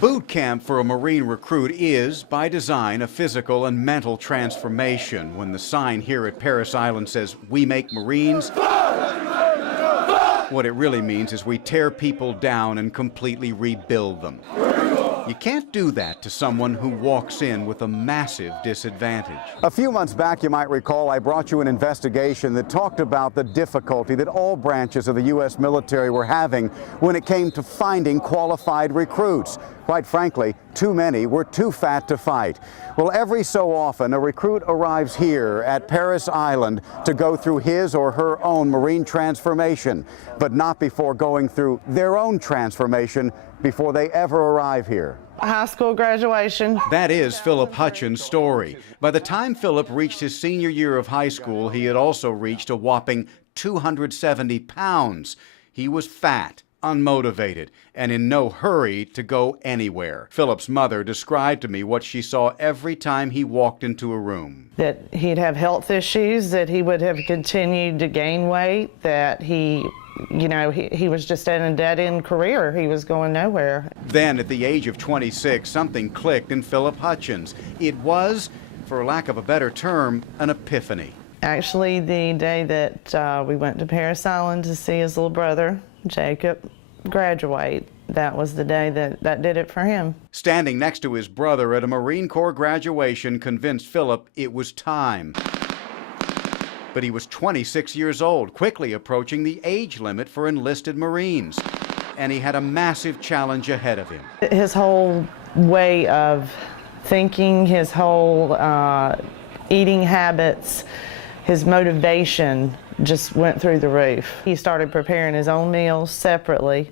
Boot camp for a Marine recruit is, by design, a physical and mental transformation. When the sign here at Parris Island says, "We make Marines," what it really means is we tear people down and completely rebuild them. You can't do that to someone who walks in with a massive disadvantage. A few months back, you might recall, I brought you an investigation that talked about the difficulty that all branches of the U.S. military were having when it came to finding qualified recruits. Quite frankly, too many were too fat to fight. Well, every so often, a recruit arrives here at Parris Island to go through his or her own Marine transformation, but not before going through their own transformation before they ever arrive here. High school graduation. That is Philip Hutchins' story. By the time Philip reached his senior year of high school, he had also reached a whopping 270 pounds. He was fat, unmotivated, and in no hurry to go anywhere. Philip's mother described to me what she saw every time he walked into a room. That he'd have health issues, that he would have continued to gain weight, that he was just in a dead-end career. He was going nowhere. Then, at the age of 26, something clicked in Philip Hutchins. It was, for lack of a better term, an epiphany. Actually, the day that we went to Parris Island to see his little brother, Jacob, graduate, that was the day that did it for him. Standing next to his brother at a Marine Corps graduation convinced Philip it was time. But he was 26 years old, quickly approaching the age limit for enlisted Marines. And he had a massive challenge ahead of him. His whole way of thinking, his whole eating habits, his motivation just went through the roof. He started preparing his own meals separately.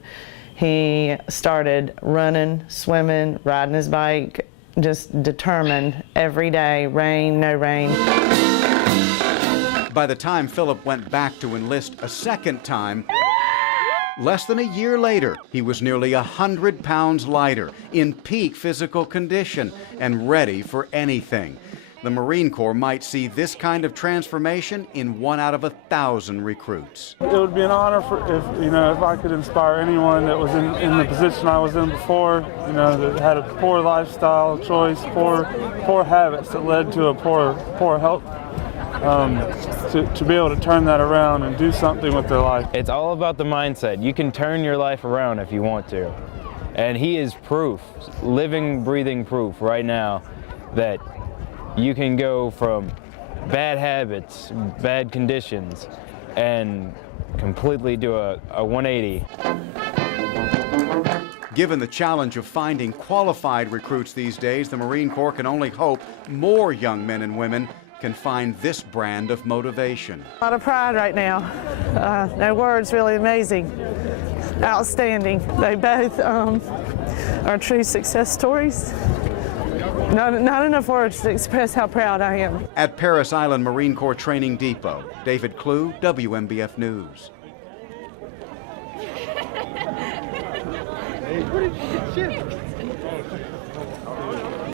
He started running, swimming, riding his bike, just determined every day, rain, no rain. By the time Philip went back to enlist a second time, less than a year later, he was nearly 100 pounds lighter, in peak physical condition, and ready for anything. The Marine Corps might see this kind of transformation in 1 out of 1,000 recruits. It would be an honor if I could inspire anyone that was in the position I was in before, that had a poor lifestyle choice, poor habits that led to a poor health. To be able to turn that around and do something with their life. It's all about the mindset. You can turn your life around if you want to. And he is proof, living, breathing proof right now that you can go from bad habits, bad conditions, and completely do a 180. Given the challenge of finding qualified recruits these days, the Marine Corps can only hope more young men and women can find this brand of motivation. A lot of pride right now. No words, really amazing. Outstanding. They both are true success stories. Not enough words to express how proud I am. At Parris Island Marine Corps Training Depot, David Clue, WMBF News.